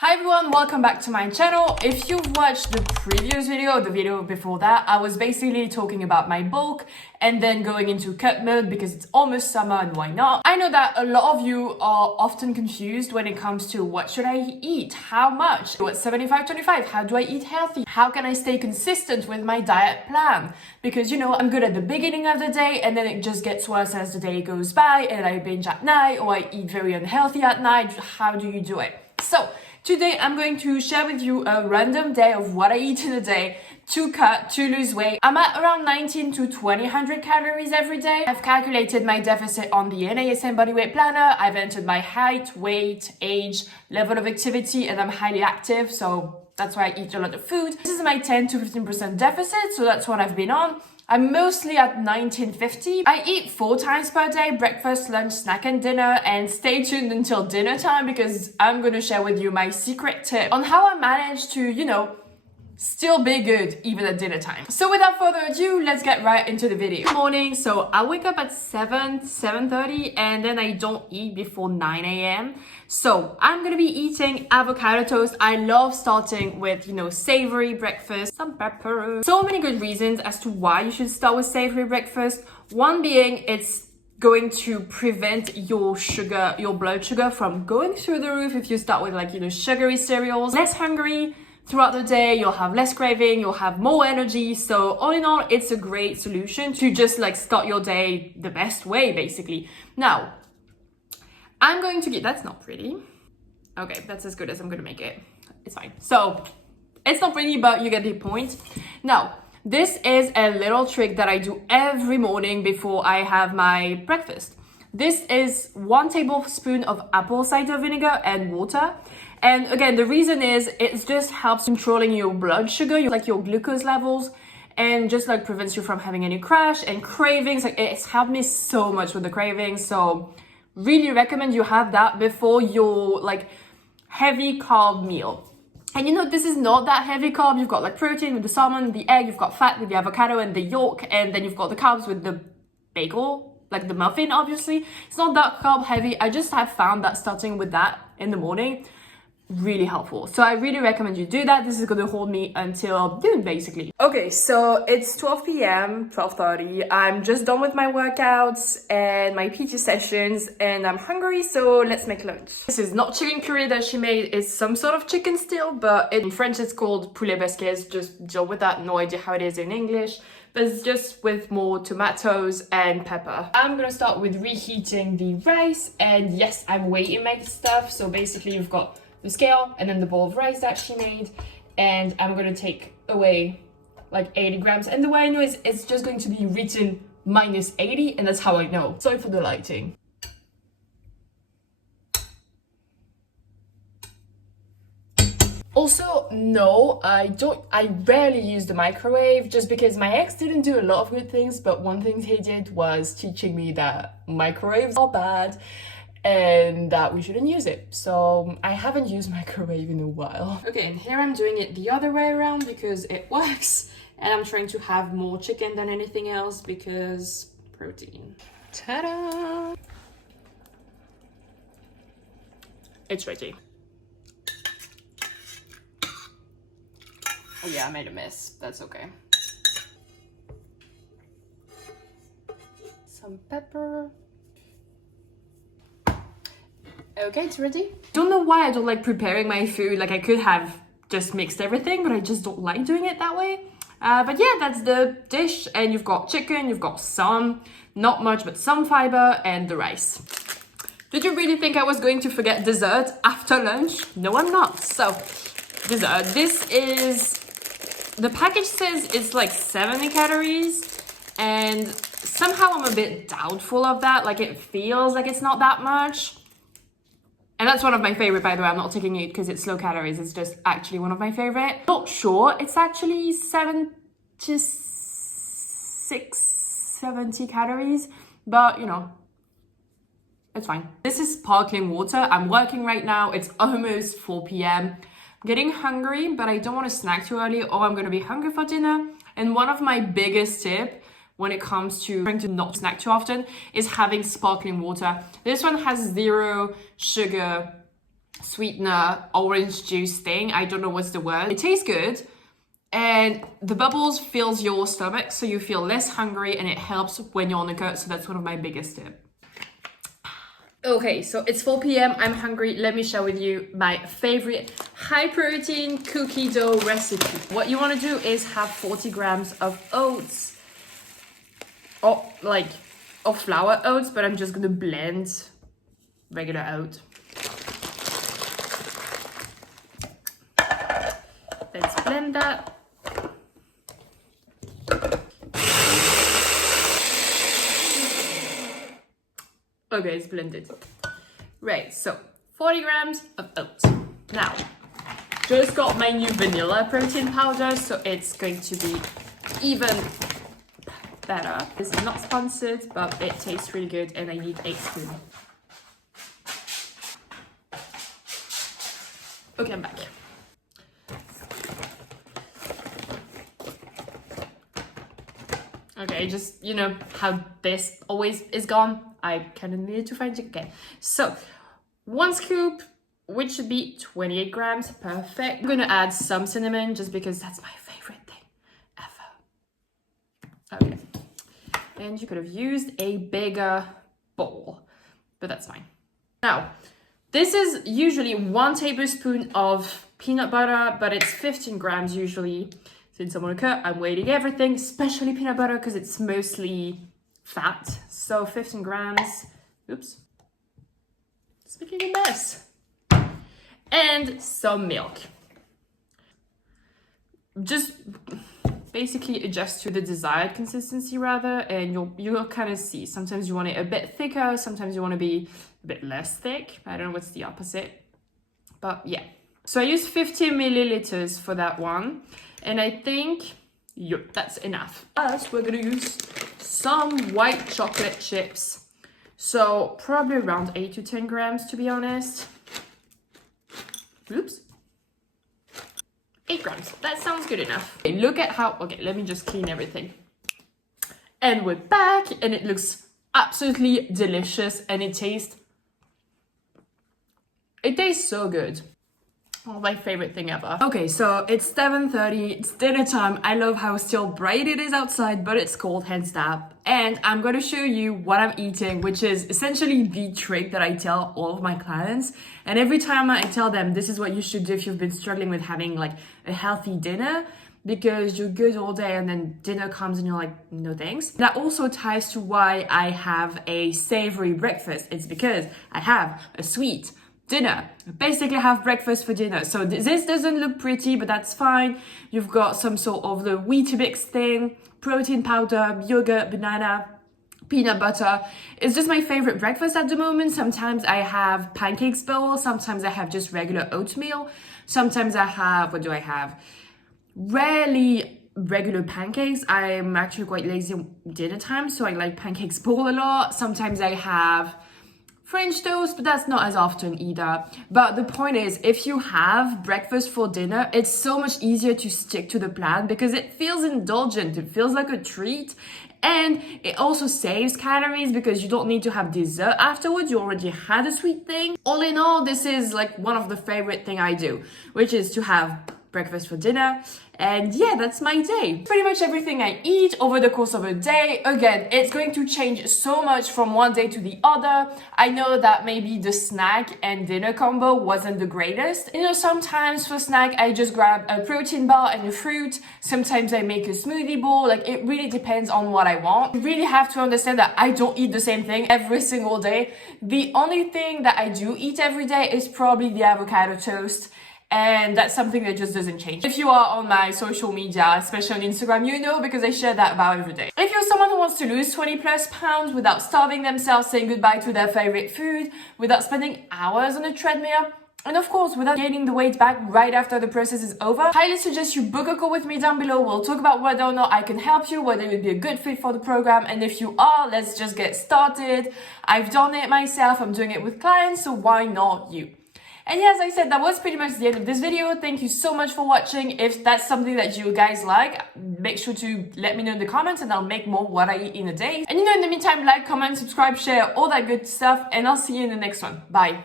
Hi everyone, welcome back to my channel. If you've watched the previous video, the video before that, I was basically talking about my bulk and then going into cut mode because it's almost summer and why not? I know that a lot of you are often confused when it comes to what should I eat, how much, what's 75-25, how do I eat healthy, how can I stay consistent with my diet plan? Because I'm good at the beginning of the day and then it just gets worse as the day goes by and I binge at night or I eat very unhealthy at night. How do you do it? So today I'm going to share with you a random day of what I eat in a day to cut, to lose weight. I'm at around 19 to 2000 calories every day. I've calculated my deficit on the NASM body weight planner. I've entered my height, weight, age, level of activity, and I'm highly active, so that's why I eat a lot of food. This is my 10 to 15% deficit, so that's what I've been on. I'm mostly at 1950. I eat 4 times per day, breakfast, lunch, snack, and dinner, and stay tuned until dinner time because I'm gonna share with you my secret tip on how I manage to, still be good even at dinner time. So without further ado, let's get right into the video. Good morning. So I wake up at 7:30 and then I don't eat before 9 a.m. So I'm gonna be eating avocado toast. I love starting with, savory breakfast, some pepper. So many good reasons as to why you should start with savory breakfast. One being it's going to prevent your blood sugar from going through the roof if you start with sugary cereals. Less hungry throughout the day, you'll have less craving, you'll have more energy. So all in all, it's a great solution to just start your day the best way, basically. Now, I'm going to get, that's not pretty. Okay, that's as good as I'm gonna make it. It's fine. So it's not pretty, but you get the point. Now, this is a little trick that I do every morning before I have my breakfast. This is 1 tablespoon of apple cider vinegar and water. And again, the reason is it just helps controlling your blood sugar, your glucose levels, and just prevents you from having any crash and cravings. It's helped me so much with the cravings. So really recommend you have that before your heavy carb meal. And this is not that heavy carb. You've got protein with the salmon, the egg, you've got fat with the avocado and the yolk, and then you've got the carbs with the bagel, the muffin, obviously. It's not that carb heavy. I just have found that starting with that in the morning really helpful. So I really recommend you do that. This is going to hold me until noon, basically. Okay, so it's 12 p.m., 12:30. I'm just done with my workouts and my PT sessions and I'm hungry, so let's make lunch. This is not chicken curry that she made. It's some sort of chicken still, but in French it's called poulet basquez. Just deal with that. No idea how it is in English, but it's just with more tomatoes and pepper. I'm gonna start with reheating the rice, and yes, I'm weighing my stuff. So basically you've got the scale and then the bowl of rice that she made, and I'm gonna take away 80 grams, and the way I know is it's just going to be written minus 80, and that's how I know. Sorry for the lighting. Also, no, I rarely use the microwave just because my ex didn't do a lot of good things, but one thing he did was teaching me that microwaves are bad and that we shouldn't use it. So I haven't used microwave in a while. Okay, and here I'm doing it the other way around because it works, and I'm trying to have more chicken than anything else because protein. Ta-da! It's ready. Oh yeah, I made a mess. That's okay. Some pepper. Okay, it's ready. Don't know why I don't like preparing my food. I could have just mixed everything, but I just don't like doing it that way. But yeah, that's the dish. And you've got chicken, you've got some, not much, but some fiber, and the rice. Did you really think I was going to forget dessert after lunch? No, I'm not. So, dessert. This is, the package says it's 70 calories. And somehow I'm a bit doubtful of that. It feels like it's not that much. And that's one of my favorite, by the way. I'm not taking it because it's low calories. It's just actually one of my favorite. Not sure. It's actually 70 calories. But, it's fine. This is sparkling water. I'm working right now. It's almost 4 p.m. I'm getting hungry, but I don't want to snack too early or I'm going to be hungry for dinner. And one of my biggest tips when it comes to trying to not snack too often is having sparkling water. This one has 0 sugar sweetener, orange juice thing. I don't know what's the word. It tastes good. And the bubbles fills your stomach, so you feel less hungry, and it helps when you're on a cut. So that's one of my biggest tips. Okay, so it's 4 p.m. I'm hungry. Let me share with you my favorite high protein cookie dough recipe. What you want to do is have 40 grams of oats, or flour oats, but I'm just gonna blend regular oat. Let's blend that. Okay, it's blended. Right, so 40 grams of oats. Now, just got my new vanilla protein powder, so it's going to be even better. This is not sponsored, but it tastes really good, and I need 8 spoons. Okay, I'm back. Okay, just, you know how this always is gone? I kind of needed to find it again. So, 1 scoop, which should be 28 grams, perfect. I'm gonna add some cinnamon just because that's my favorite thing ever. Okay, and you could have used a bigger bowl, but that's fine. Now, this is usually 1 tablespoon of peanut butter, but it's 15 grams usually. Since I'm on a cut, I'm weighing everything, especially peanut butter, because it's mostly fat. So 15 grams, oops, it's making a mess. And some milk. Just basically adjust to the desired consistency rather, and you'll kind of see. Sometimes you want it a bit thicker, sometimes you want to be a bit less thick. I don't know what's the opposite, but yeah. So I used 50 milliliters for that one. And I think, yep, that's enough. First, we're gonna use some white chocolate chips. So probably around 8 to 10 grams, to be honest. Oops. 8 grams, that sounds good enough. Okay, look at how, okay, let me just clean everything. And we're back, and it looks absolutely delicious, and it tastes so good. Oh, my favorite thing ever. Okay, so it's 7:30, it's dinner time. I love how still bright it is outside, but it's cold, hands down. And I'm gonna show you what I'm eating, which is essentially the trick that I tell all of my clients. And every time I tell them, this is what you should do if you've been struggling with having like a healthy dinner, because you're good all day and then dinner comes and you're like, no thanks. That also ties to why I have a savory breakfast. It's because I have a sweet dinner. Basically have breakfast for dinner. So this doesn't look pretty, but that's fine. You've got some sort of the Weetabix thing, protein powder, yogurt, banana, peanut butter. It's just my favorite breakfast at the moment. Sometimes I have pancakes bowl. Sometimes I have just regular oatmeal. Sometimes I have, what do I have? Rarely regular pancakes. I'm actually quite lazy at dinner time, so I like pancakes bowl a lot. Sometimes I have French toast, but that's not as often either. But the point is, if you have breakfast for dinner, it's so much easier to stick to the plan because it feels indulgent. It feels like a treat. And it also saves calories because you don't need to have dessert afterwards. You already had a sweet thing. All in all, this is like one of the favorite thing I do, which is to have breakfast for dinner. And yeah, that's my day. Pretty much everything I eat over the course of a day. Again, it's going to change so much from one day to the other. I know that maybe the snack and dinner combo wasn't the greatest. You know, sometimes for snack, I just grab a protein bar and a fruit. Sometimes I make a smoothie bowl. Like, it really depends on what I want. You really have to understand that I don't eat the same thing every single day. The only thing that I do eat every day is probably the avocado toast. And that's something that just doesn't change. If you are on my social media, especially on Instagram, you know, because I share that about every day. If you're someone who wants to lose 20 plus pounds without starving themselves, saying goodbye to their favorite food, without spending hours on a treadmill, and of course, without gaining the weight back right after the process is over, highly suggest you book a call with me down below. We'll talk about whether or not I can help you, whether it would be a good fit for the program. And if you are, let's just get started. I've done it myself. I'm doing it with clients, so why not you? And yeah, as I said, that was pretty much the end of this video. Thank you so much for watching. If that's something that you guys like, make sure to let me know in the comments and I'll make more what I eat in a day. And you know, in the meantime, like, comment, subscribe, share, all that good stuff. And I'll see you in the next one. Bye.